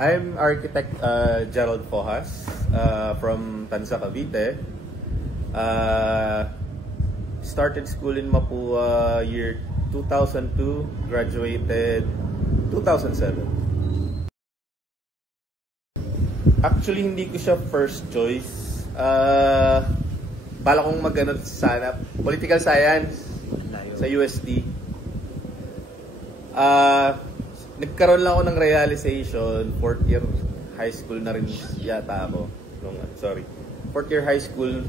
I'm architect Gerald Fojas from Tanza, Cavite. Started school in Mapua year 2002, graduated 2007. Actually, hindi ko siya first choice. Bala kong mag-ano sana, political science sa UST. Nagkaroon lang ako ng realization, 4th year high school na rin yata ako. Sorry. 4th year high school,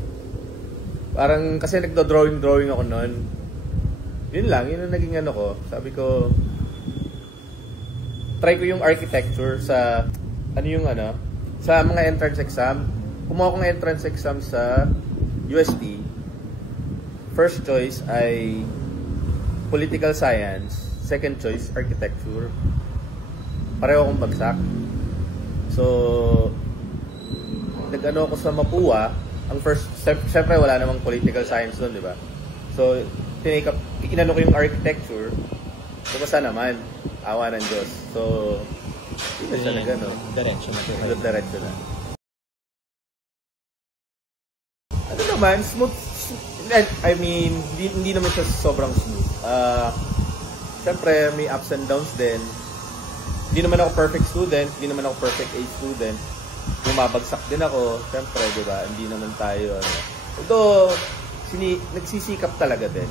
parang kasi nagdo-drawing ako noon. Yun lang, yun ang naging ano ko. Sabi ko, try ko yung architecture sa, sa mga entrance exam. Kumuha akong entrance exam sa UST. First choice ay political science. Second choice, architecture. Pareho akong bagsak. So, nag-ano ako sa Mapua. Ang first, syempre wala namang political science doon, di ba? So, inano ko yung architecture. So, basta naman, awa ng Diyos. So, ito siya na gano'n. Direction na. Direction na. Ano naman, smooth. I mean, hindi naman siya sobrang smooth. Siyempre, may ups and downs din. Hindi naman ako perfect student, hindi naman ako perfect A student. Bumabagsak din ako, siyempre, di ba? Hindi naman tayo, Although, nagsisikap talaga din.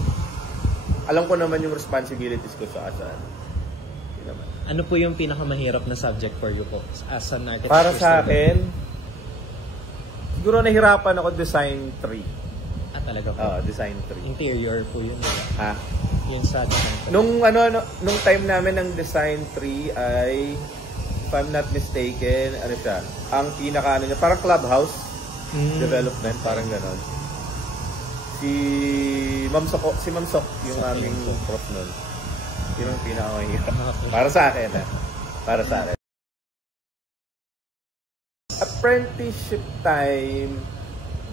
Alam ko naman yung responsibilities ko sa asan. Hindi naman. Ano po yung pinakamahirap na subject for you po as an architect? Para sa akin, siguro nahirapan ako design 3. Talaga po? Design 3. Interior po yun, di ba? Yung sa design 3. Nung time namin ng design 3 ay, if I'm not mistaken, ano siya, ang pinaka niya, parang clubhouse development, parang ganon. Si Ma'am Sok, yung aming prof nun. Yun ang pinakamahirap. Para sa akin, Para sa akin. Apprenticeship time,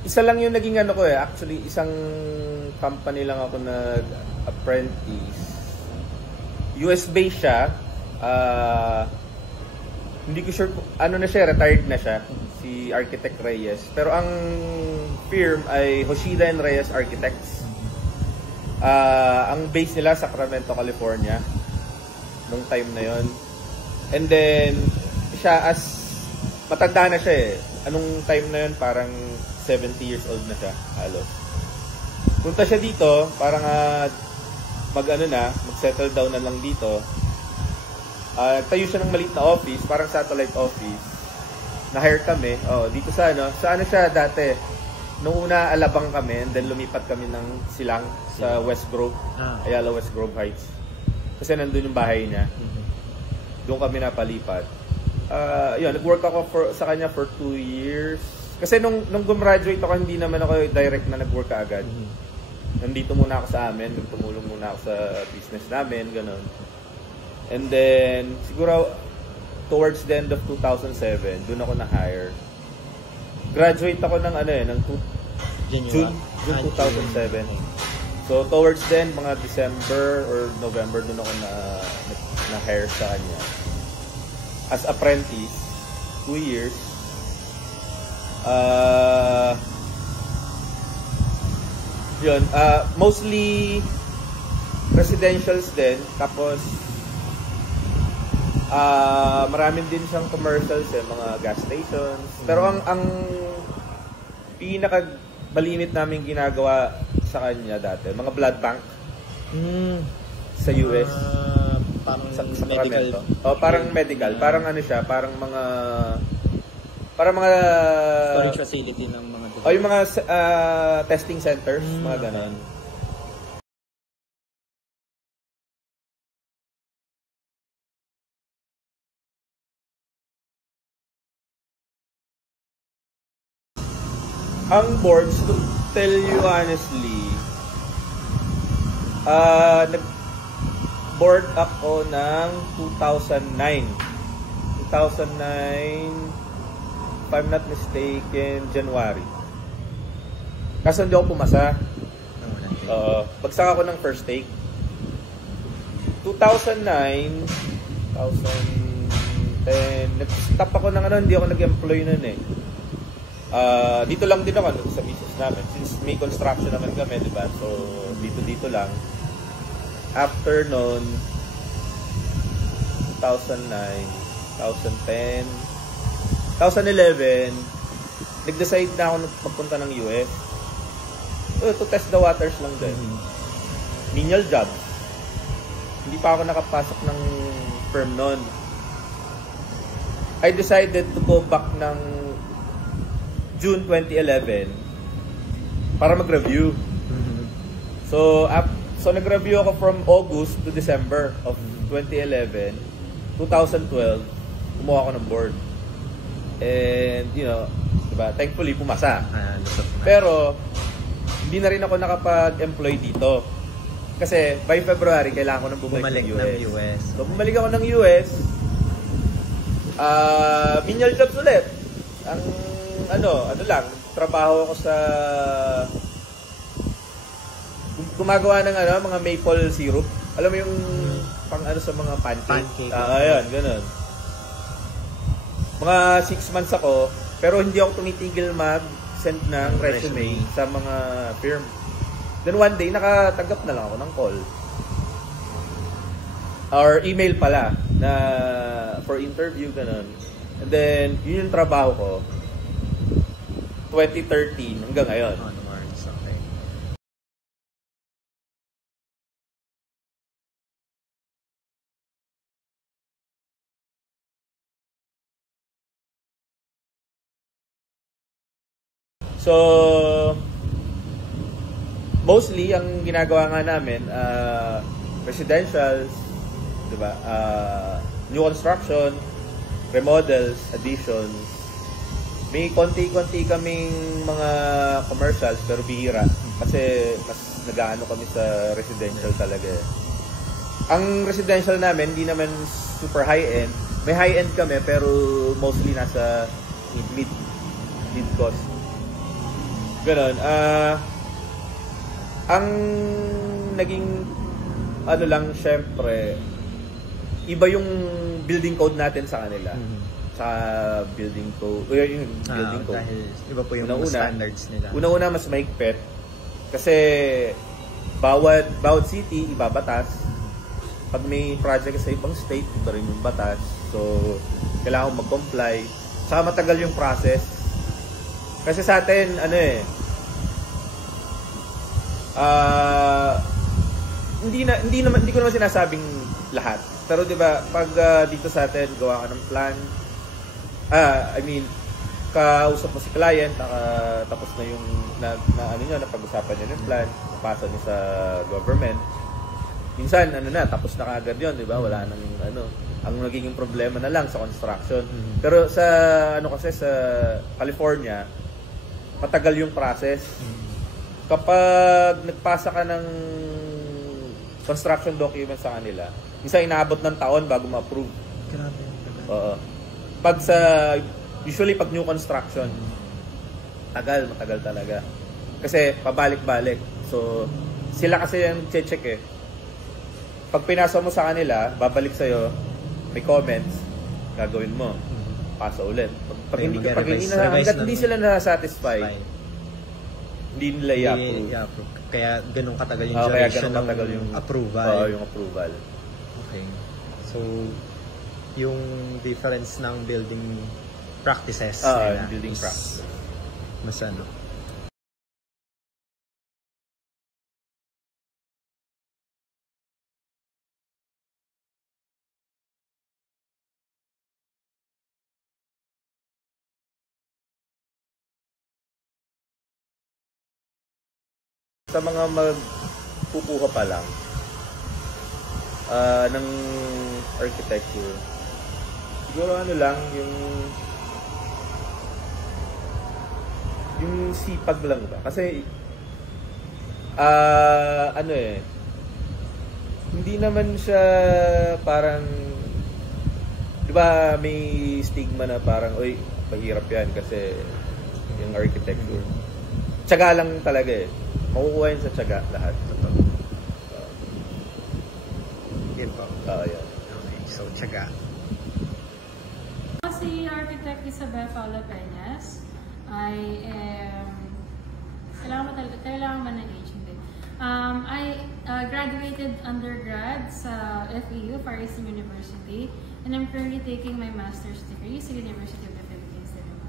isa lang yung naging ano ko Actually, isang company lang ako nag-apprentice. US-based siya. Hindi ko sure, retired na siya. Si Architect Reyes. Pero ang firm ay Hoshida and Reyes Architects. Ang base nila Sacramento, California. Nung time na yon. And then, siya matanda na siya Anong time na yon parang 70 years old na siya, halos. Punta siya dito, parang mag-settle down na lang dito. Tayo siya ng maliit na office, parang satellite office. Na-hire kami, dito sa siya dati. Noong una, Alabang kami, and then lumipat kami ng Silang sa West Grove, Ayala West Grove Heights. Kasi nandun yung bahay niya. Doon kami napalipat. Nag-work ako sa kanya for 2 years. Kasi nung gumraduate ako, hindi naman ako direct na nag-work agad. Nandito muna ako sa amin, tumulong muna ako sa business namin, gano'n. And then, siguro, towards the end of 2007, doon ako na-hire. Graduate ako ng June 2007. So, towards then, mga December or November, doon ako na-hire sa kanya. As apprentice, 2 years. Mostly residentials din, tapos maraming din siyang commercials, mga gas stations. Pero ang pinaka-balimit namin ginagawa sa kanya dati, mga blood bank sa US. Parang sa medical. Parang medical. Parang siya, parang mga storage facility ng mga yung mga testing centers, mga ganon. Ang boards, to tell you honestly, nag-board ako ng 2009. 2009, if I'm not mistaken, January. Kaso hindi ako pumasa. Bagsak ako ng first take. 2009, Then, nag-stop ako ng hindi ako nag-employ nun eh. Dito lang din ako sa business namin. Since may construction naman kami, di ba? So, dito lang. After noon, 2009, 2010, 2011, nag-decide na ako magpunta ng US. To test the waters lang din. Menial job. Hindi pa ako nakapasok ng firm noon. I decided to go back ng June 2011 para mag-review. So nag-review ako from August to December of 2011. 2012, kumuha ako ng board. And, diba, thankfully, pumasa. Pero, hindi na rin ako nakapag-employ dito. Kasi, by February, kailangan ko nang bumalik ng US. So, bumalik ako ng US. Menial jobs ulit. Ang, ano lang, trabaho ako sa gumagawa ng mga maple syrup. Alam mo yung pang sa mga pancake. Ayun, ganun. Mga 6 months ako, pero hindi ako tumitigil mag-send ng resume sa mga firm. Then one day, nakatanggap na lang ako ng call. Or email pala na for interview, ganun. And then, yun yung trabaho ko. 2013 hanggang ngayon. Okay. So, mostly, ang ginagawa nga namin, residentials, diba? New construction, remodels, additions. May konti-konti kaming mga commercials, pero bihira. Kasi mas nag-aano kami sa residential talaga. Ang residential namin, hindi naman super high-end. May high-end kami, pero mostly nasa mid cost. Ganon. Ang naging lang, syempre, iba yung building code natin sa kanila. Sa building code. Yung building code. Dahil iba po yung standards nila. Una-una, mas mahigpit. Kasi bawat city, ibabatas. Pag may project sa ibang state, ito rin yung batas. So, kailangan mag-comply. Saka matagal yung process. Kasi sa atin, hindi ko naman sinasabing lahat. Pero 'di ba, pag dito sa atin gawa ka ng plan, kausap mo si client, tapos na yung napag-usapan niyo ng plan, napasa niyo sa government. Minsan tapos na kaagad 'yon, 'di ba? Wala nang ang nagiging problema na lang sa construction. Pero sa kasi sa California, matagal yung process. Kapag nagpasa ka ng construction document sa kanila, minsan inaabot ng taon bago ma-approve. Grabe. Oo. Usually pag new construction, matagal talaga. Kasi pabalik-balik. So, sila kasi yung check eh. Pag pinasa mo sa kanila, babalik sa'yo, may comments, gagawin mo. Pasa ulit. Pag hindi sila na-satisfy, hindi nila i-approve. Kaya ganun katagal yung duration ng approval. Oo, yung approval. Okay. So, yung difference ng building practices nila. Building practices. Mas sa mga magpupuha pa lang ng architecture, siguro lang yung sipag lang ba, kasi hindi naman siya parang, di ba, may stigma na parang mahirap yan kasi yung architecture. Tiyaga lang talaga eh. Makukuha yun sa tiyaga lahat. Totoo. Yun po. Yan. Okay, so tiyaga. si Architect Isabel Paula Peñas. I am... Kailangan ba ng age? Hindi. I graduated undergrad sa FEU, Far Eastern University, and I'm currently taking my master's degree sa University of the Philippines naman,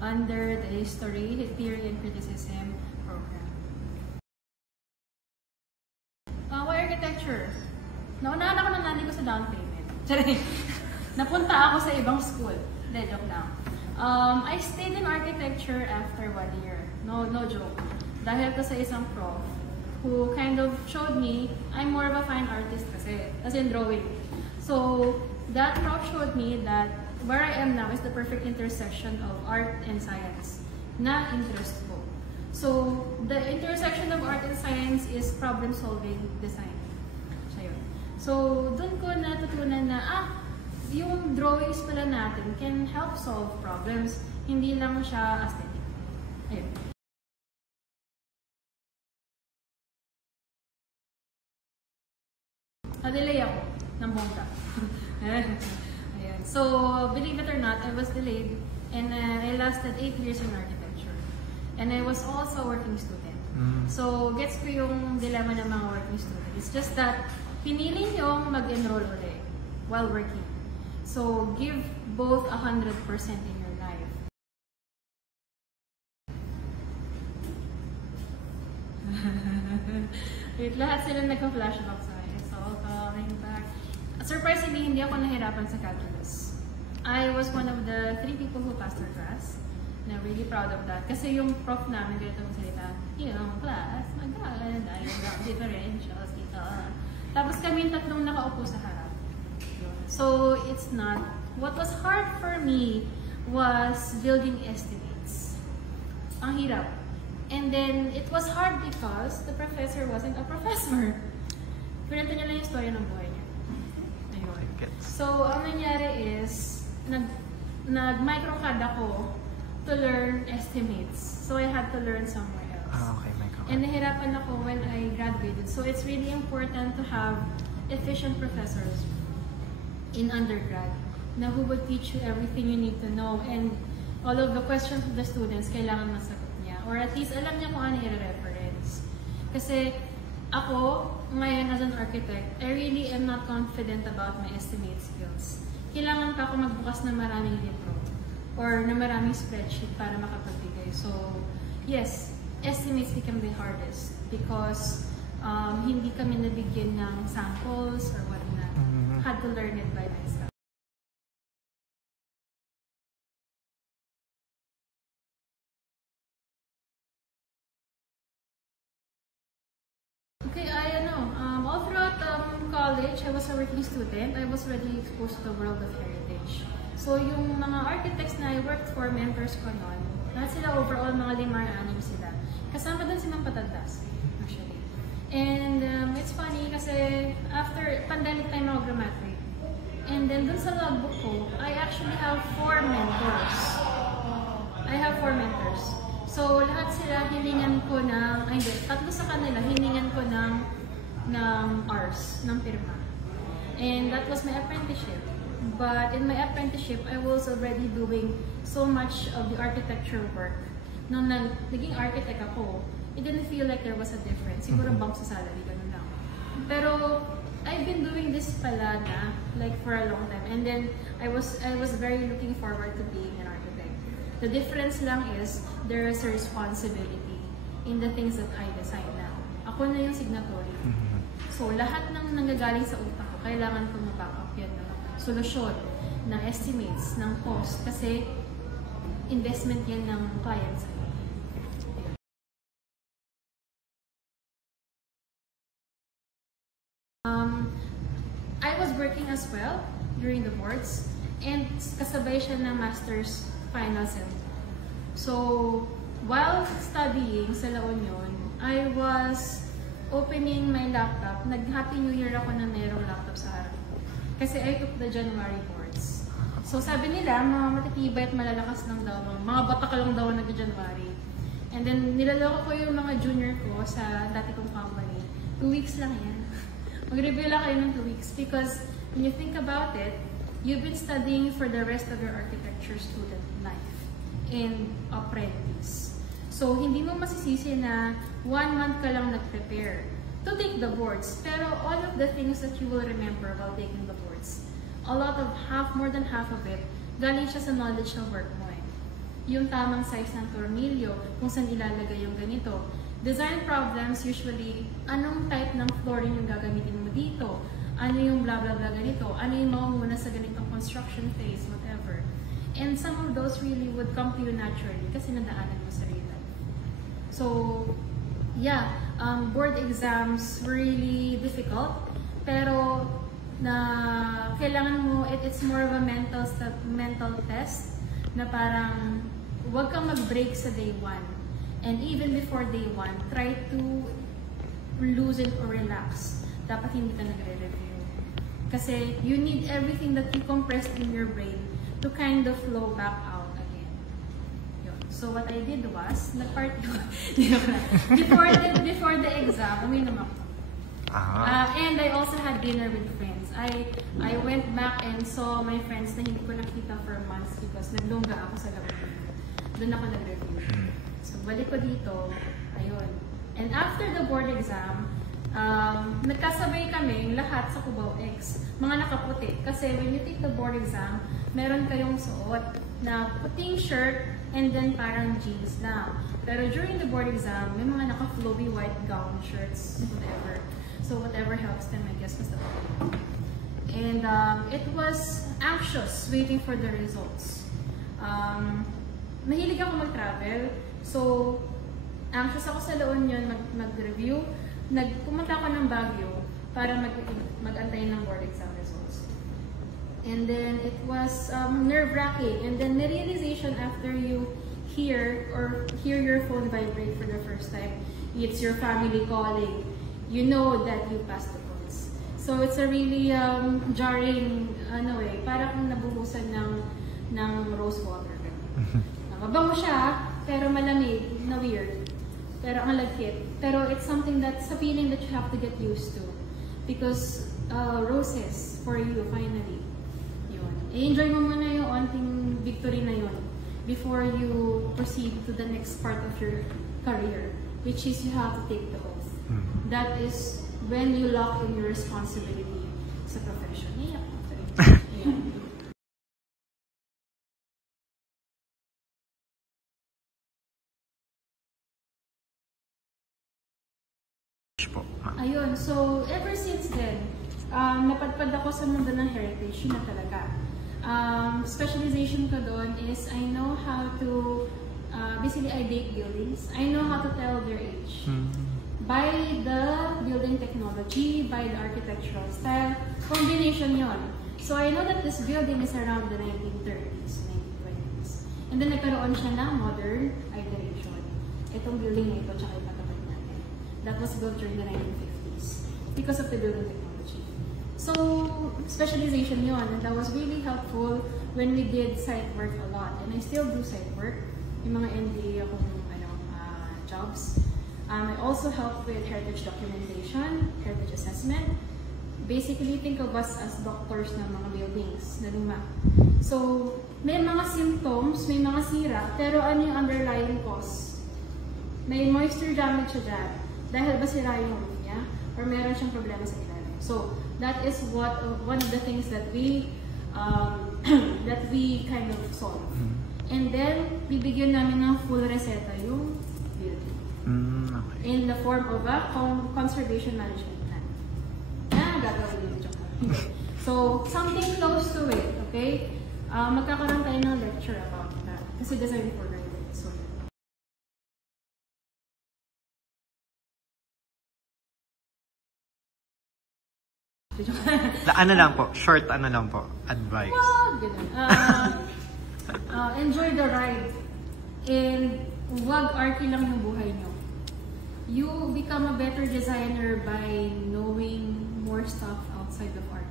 under the History, Theory, and Criticism program. Why architecture? Naunahan ako ng nanay ko sa down payment. Napunta ako sa ibang school. Hindi, joke lang. I stayed in architecture after 1 year. No joke. Dahil ko sa isang prof who kind of showed me I'm more of a fine artist kasi, as in drawing. So, that prof showed me that where I am now is the perfect intersection of art and science na interest ko. So, the intersection of art and science is problem-solving design. Siya yun. So, dun ko natutunan na, yung drawings pala natin can help solve problems. Hindi lang siya aesthetic. Ayun. Na-delay ako ng bongga. Ayan. So, believe it or not, I was delayed and I lasted 8 years in architecture. And I was also a working student. So, gets ko yung dilemma ng mga working student. It's just that, pinili yung mag-enroll ulit while working. So, give both 100% in your life. Wait, lahat sila nagka-flashback sa akin. It's all coming back. Surprisingly, hindi ako nahirapan sa calculus. I was one of the 3 people who passed our class. And I'm really proud of that. Kasi yung prof namin, ganito magsalita, class, mag-aaral, diagram, differentials, dito. Tapos kami yung tatlong nakaupo sa harap. So, it's not. What was hard for me was building estimates. Ang hirap. And then, it was hard because the professor wasn't a professor. Pinanta niya lang yung story ng buhay niya. Ayun. So, ang nangyari is, nag-microcad ako to learn estimates. So, I had to learn somewhere else. Okay, microcad. And nahirapan ako when I graduated. So, it's really important to have efficient professors in undergrad na who would teach you everything you need to know, and all of the questions of the students kailangan masagot niya, or at least alam niya kung ano i-reference. Kasi ako, ngayon as an architect, I really am not confident about my estimate skills. Kailangan pa ako magbukas ng maraming libro or na maraming spreadsheet para makapagbigay. So, yes, estimates become the hardest because hindi kami nabigyan ng samples or whatnot. Had to learn it by myself. Okay, all throughout college, I was a working student. I was already exposed to the world of heritage. So, yung mga architects na I worked for, mentors ko noon, lahat sila overall, mga 5-6 sila. Kasama dun si Ma'am Patandas, actually. And it's funny kasi after pandemic time ako graduate. And then dun sa logbook ko, I actually have 4 mentors. I have 4 mentors. So lahat sila hiningan ko ng, ay hindi, 3 sa kanila hiningan ko ng hours, ng pirma. And that was my apprenticeship. But in my apprenticeship, I was already doing so much of the architecture work. Nung naging architect ako, it didn't feel like there was a difference. Siguro bump sa salary, ganun lang. Pero, I've been doing this pala na, like for a long time. And then, I was very looking forward to being an architect. The difference lang is, there is a responsibility in the things that I design now. Ako na yung signatory. So, lahat ng nanggagaling sa utak ko, kailangan ko ma-back up yan ng solusyon, ng estimates, ng cost. Kasi, investment yan ng client sa'yo. I was working as well during the boards, and kasabay siya ng master's final sem. So, while studying sa La Union, I was opening my laptop. Nag-Happy New Year ako na mayroong laptop sa harap ko. Kasi I took the January boards. So, sabi nila, mga matitibay at malalakas lang daw, mga batak lang daw nag-January. And then, nilaloko ko yung mga junior ko sa dati kong company. 2 weeks lang yan. Mag-review lang kayo ng 2 weeks because when you think about it, you've been studying for the rest of your architecture student life and apprentice. So, hindi mo masisisi na 1 month ka lang nag-prepare to take the boards. Pero all of the things that you will remember while taking the boards, more than half of it, galing siya sa knowledge ng work mo eh. Yung tamang size ng tornilyo, kung saan ilalagay yung ganito. Design problems, usually, anong type ng flooring yung gagamitin mo dito? Ano yung blah blah blah ganito? Ano yung maumuna sa ganitong construction phase, whatever. And some of those really would come to you naturally kasi nadaanan mo sa real life. So, yeah, board exams were really difficult, pero kailangan mo, it's more of a mental test na parang huwag kang mag-break sa day 1. And even before day 1, try to loosen or relax. Dapat hindi ka nagre-review. Kasi you need everything that you compressed in your brain to kind of flow back out again. Yun. So what I did was, nag-part 2. before the exam, uminom ako. And I also had dinner with friends. I went back and saw my friends na hindi ko nakita for months because naglungga ako sa Laguna. Doon ako nag-review. So balik ko dito, ayun. And after the board exam, nagkasabay kami lahat sa Cubao X, mga nakaputi. Kasi when you take the board exam, meron kayong suot na puting shirt and then parang jeans lang. Pero during the board exam, may mga naka-flowy white gown shirts, whatever. So whatever helps them, I guess, was the point. And it was anxious waiting for the results. Mahilig ako mag-travel, so anxious ako sa La Union mag-review. Pumunta ako ng Baguio para mag-antay ng board exam results. And then it was nerve-wracking. And then the realization after you hear your phone vibrate for the first time, it's your family calling, you know that you passed the boards. So it's a really jarring, para kung nabuhusan ng rose water. Mabango siya, pero malamig, na weird. Pero ang lagkit. Pero it's something that's a feeling that you have to get used to. Because roses for you, finally. Yun. I-enjoy mo muna yung onting victory na yun before you proceed to the next part of your career, which is you have to take the oath. That is when you lock in your responsibility sa profession. Yeah. Ayun, so ever since then, napadpad ako sa mundo ng heritage, yun na talaga. Specialization ko doon is I know how to, basically I date buildings. I know how to tell their age. By the building technology, by the architectural style, combination yon. So I know that this building is around the 1930s, 1920s. And then nagkaroon siya ng modern iteration. Itong building na ito, tsaka ipatapat natin. That was built during the 1950s because of the building technology. So, specialization yon, and that was really helpful when we did site work a lot. And I still do site work, yung mga NDA akong jobs. I also help with heritage documentation, heritage assessment. Basically, think of us as doctors ng mga buildings na luma. So, may mga symptoms, may mga sira, pero ano yung underlying cause? May moisture damage siya dyan. Dahil ba sira yung roof niya? Or meron siyang problema sa ilalim? So, that is one of the things that we kind of solve. And then, bibigyan namin ng full reseta yung building. Okay. In the form of a conservation management plan. Gagawin yung So, something close to it, okay? Magkakaroon tayo ng lecture about that. Kasi design for learning. So, ano lang po, short advice. Enjoy the ride. And wag arty lang yung buhay nyo. You become a better designer by knowing more stuff outside of art.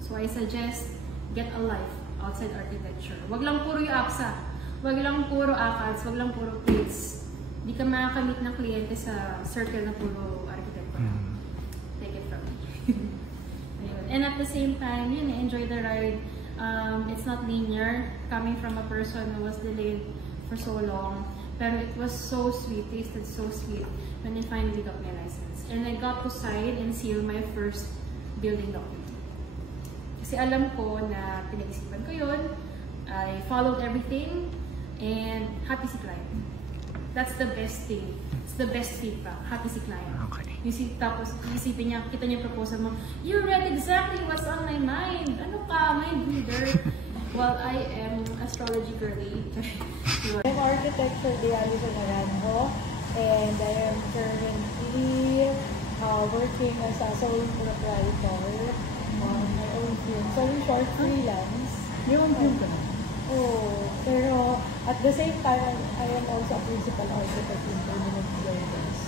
So I suggest get a life outside architecture. Wag lang puro yung APSA. Wag lang puro ACADS. Wag lang puro plates. Di ka makakamit ng kliyente sa circle na puro architecture. Take it from me. And at the same time, enjoy the ride. It's not linear, coming from a person who was delayed for so long. Pero it was so sweet, tasted so sweet when I finally got my license. And I got to sign and seal my first building document. Kasi alam ko na pinag-isipan ko yun, I followed everything, and happy si client. That's the best thing. It's the best feedback. Happy si client. Okay. Tapos isipin niya, kita niya yung proposal mo, you read exactly what's on my mind. Ano ka, mind reader? Well, I am astrology girly. I'm architecture di Alison Naranjo, and I am currently working as a sole proprietor on my own film. So, in short, freelance. Yung film ka na? Oh, pero at the same time, I am also a principal architect in Permanent Buildings.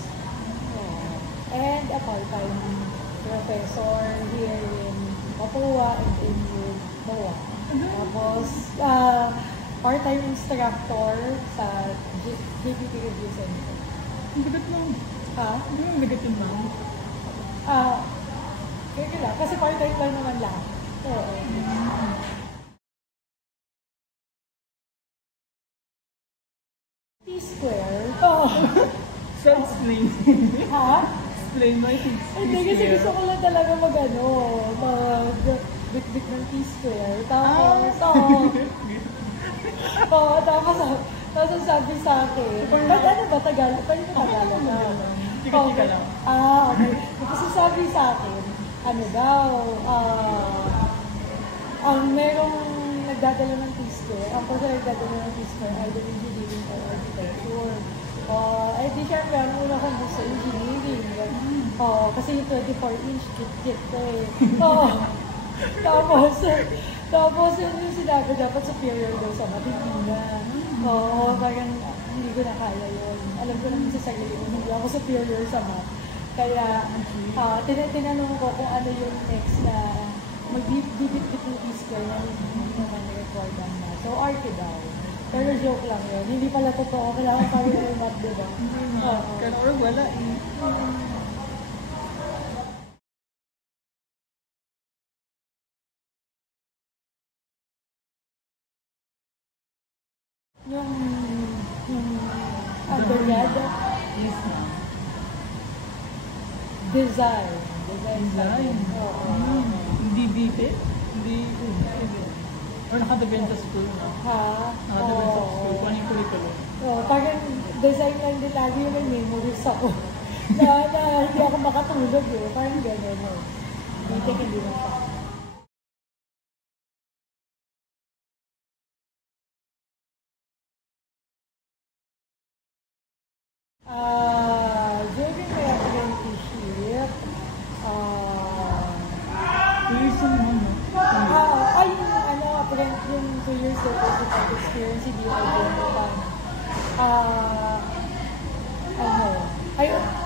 And a part-time professor here in Papua and in MOA. Tapos, part-time instructor sa JPT Review Center. Ang bigat mo. Ha? Hindi mo ang bigat yung ma'am. Kaya lang, kasi part-time lang naman lahat. Oo. T-square. Oo. So, explain. Ha? Explain my things. Hindi, kasi gusto ko lang talaga mag-bit-bit ng T-square. Tapos, tapos sabi sa akin, ba't ano ba Tagalog? Pwede ba Tagalog na? Chika-chika lang. Okay. Kasi sabi sa akin, ano daw, merong nagdadala ng T-square. Ang person nagdadala ng T-square, either engineering or architecture. Di syempre, ang una kong gusto, engineering. Kasi yung 24-inch kit-kit eh. Tapos yung sinabi, dapat superior daw sa matindi na. Parang hindi ko na kaya yun. Alam ko naman sa sarili ko, hindi ako superior sa math. Kaya, tinanong ko kung ano yung next na magbibit-bit ng T-square na hindi naman record ang math. So, arte daw. Pero joke lang yun. Hindi pala totoo. Kailangan pa rin yung math, diba? Kaya or wala eh. Yung undergrad, Yes, ma'am. design. Design. Oo. Hindi BTEC? Hindi. Or nakadepende sa school na? Ha? Nakadepende sa school. Kung ano yung curriculum? Parang design lang din lagi yung may memories ako. na hindi ako makatulog eh. Parang gano'n eh. BTEC hindi na siya. During my apprenticeship, 2 years naman, no? yung 2 years certified experience, hindi ako din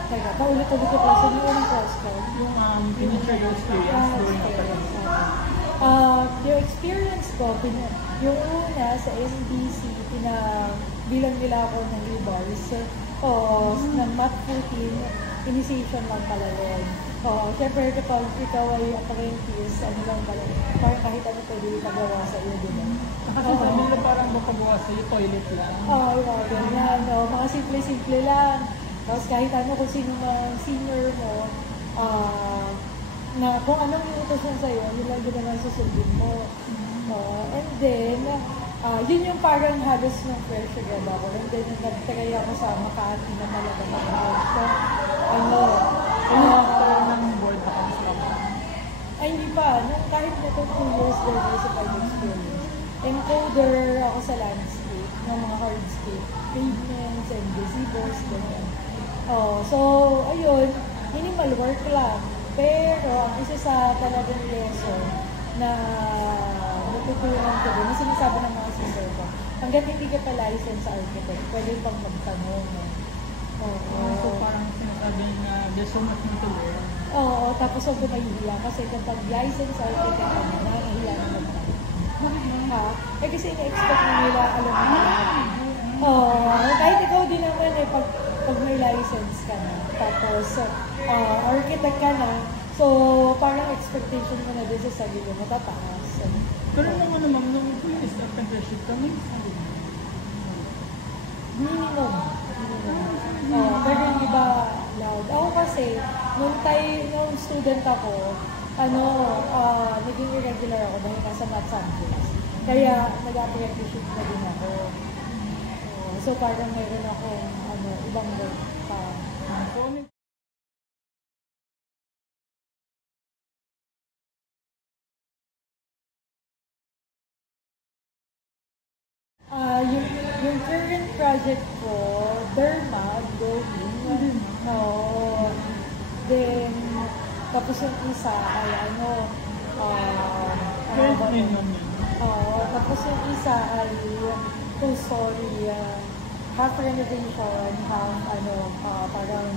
teka, paulit-ulit ko pala sa yung unang course ko. Yung pinag-share your experience during apprenticeship. Yung experience ko, yung una sa MDC, bilang nila ako ng rebars, ng math 14, initiation lang pala rin. Siyempre kapag ikaw ay apprentice, ano lang pala, parang kahit ano pwede ipagawa sa iyo, di ba? Kasi sabi nila parang makagawa sa'yo, toilet lang. Ganyan, mga simple-simple lang. Tapos kahit ano, kung sino man senior mo, na kung anong iutos mo sa'yo, yun lang din naman susundin mo. And then, yun yung parang halos ng fresh grad ako. And then, nag-try ako sa Makati na talaga ng board na kami sa ay, hindi pa. Kahit na itong 2 years diversified experience. Encoder ako sa landscape, ng mga hardscape, pavements, and gazebos, ganyan. So, ayun, minimal work lang. Pero, ang isa sa talagang lesson na natutunan ko din, na sinasabi ng mga sister ko, hanggang hindi ka pa license sa architect, pwede pang magtanong. So parang sinasabi na there's so much more to learn. Tapos huwag ko mahihiya kasi kapag license architect ka na, nahihiya na magtanong. Kasi ina-expect mo nila, alam mo na. Kahit ikaw din naman pag may license ka na, tapos architect ka na, So, parang expectation mo na din sa sarili mo tataas. Pero nung ano ma'am, nung previous apprenticeship ka, may sabi mo? Minimum. Pero yung iba loud. Ako kasi, nung student ako, naging irregular ako dahil nasa math subjects. Kaya nag-apprenticeship na din ako. So parang mayroon akong ibang work pa. Yung current project ko, Derma, going. Then, tapos yung isa ay tapos yung isa ay two-story, half renovation, half parang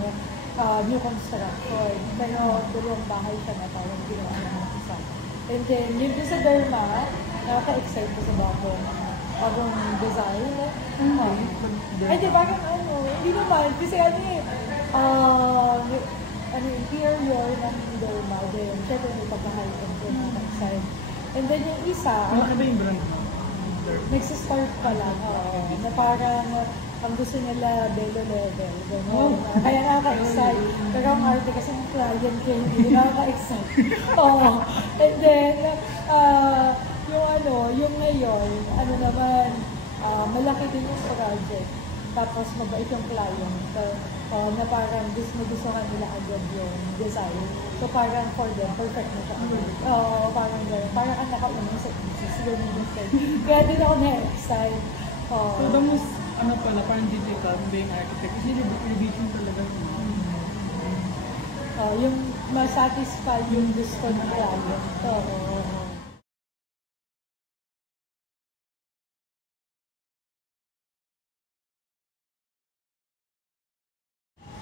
new construction. Pero dalawang bahay siya na parang ginawa ng isa. And then, yun sa Derma, nakaka-excite ko sa bagong design. Ay, di ba hindi naman. Kasi interior ng Derma, then syempre may pagkahal-end ko na outside. And then yung isa, ano ba yung brand mo? nagsistart pa lang, na parang ang gusto nila below level. Kaya nakaka-excite. Pero ang arte kasi ng client ko, hindi nakaka-excite. And then, yung ngayon, naman, malaki din yung project. Tapos mabait yung client. Na parang gusto nila agad yung design. So parang for them, perfect na siya. Parang gano'n. Parang ang nakaunang sa thesis. Kaya din ako na-excite. So the most, parang digital being architect, kasi revision talaga. Yung masatisfy yung gusto ng client.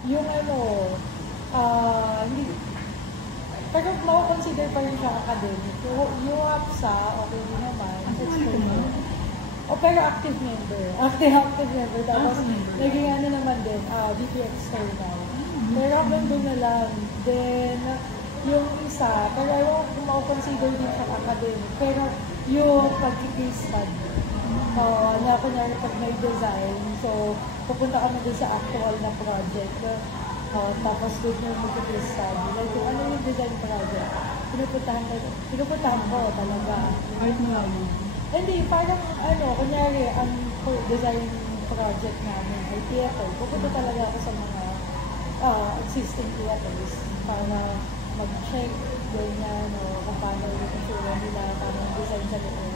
Yung hindi, pero makakonsider pa rin siya academic. Yung APSA, okay din naman. Pero active member. Active member. Tapos, naging naman din, DP external. Pero hanggang doon na lang. Then, yung isa, pero ayaw kung makakonsider din siya academic. Pero, yung pag-case study. Na kunyari pag may design, so pupunta kami din sa actual na project. Tapos doon yung mag-case study. Like kung ano yung design project, pinupuntahan ko talaga. Kahit malayo. Hindi, parang kunyari ang design project namin ay theater. Pupunta talaga ako sa mga existing theaters para mag-check ganyan kung paano yung itsura nila, paano yung design sa loob.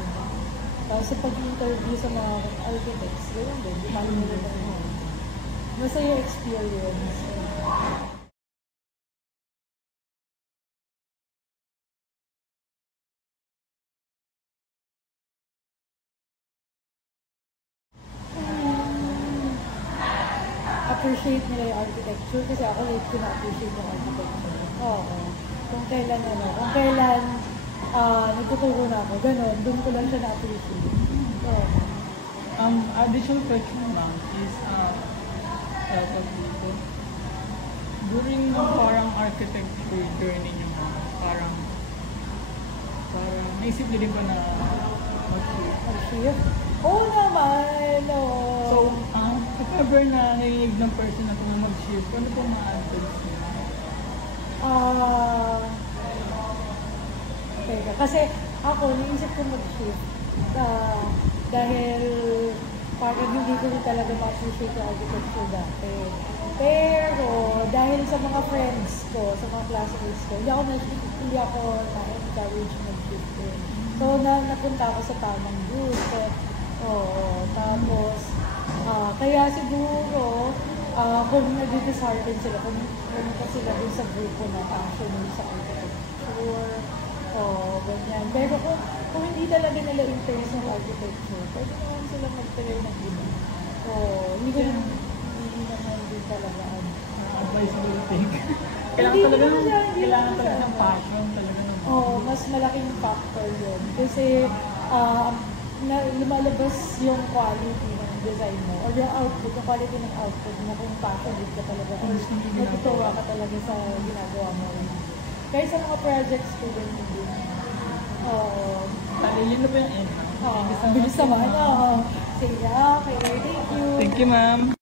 Sa pag-interview sa mga architects, gano'n din, di paano nila naman. Basta yung experience. Appreciate nila yung architecture kasi ako late ko na-appreciate yung architecture. Kung kailan nagtuturo na ako, gano'n, doon ko lang siya na-appreciate. Additional question lang is, during parang architecture journey nyo, parang naisip nyo din ba na Mag-shift? Oo naman, So, if ever na nainig ng person na kung mag-shift, ano po mga advice niya? Kasi ako, naisip ko mag-shift dahil parang hindi ko rin talaga ma-appreciate yung architecture dati. Pero dahil sa mga friends ko, sa mga classmates ko, hindi ako na-encourage mag-shift din. So, napunta ako sa tamang group. Tapos, kaya siguro, kung nag-dishearten sila, kung sila din sa grupo na passionate sa architecture, ganyan. Pero kung hindi talaga nila interest ng architecture, pwede naman sila mag-try ng iba. Hindi naman din talaga. Advice mo think? Kailangan talaga ng passion talaga. Mas malaking factor yun. Kasi, lumalabas yung quality ng design mo or yung output, yung quality ng output mo kung passionate ka talaga or natutuwa ka talaga sa ginagawa mo. Kahit sa mga project student din. Yun na ba yung end? Bilis naman. Sige, okay. Thank you. Thank you, ma'am.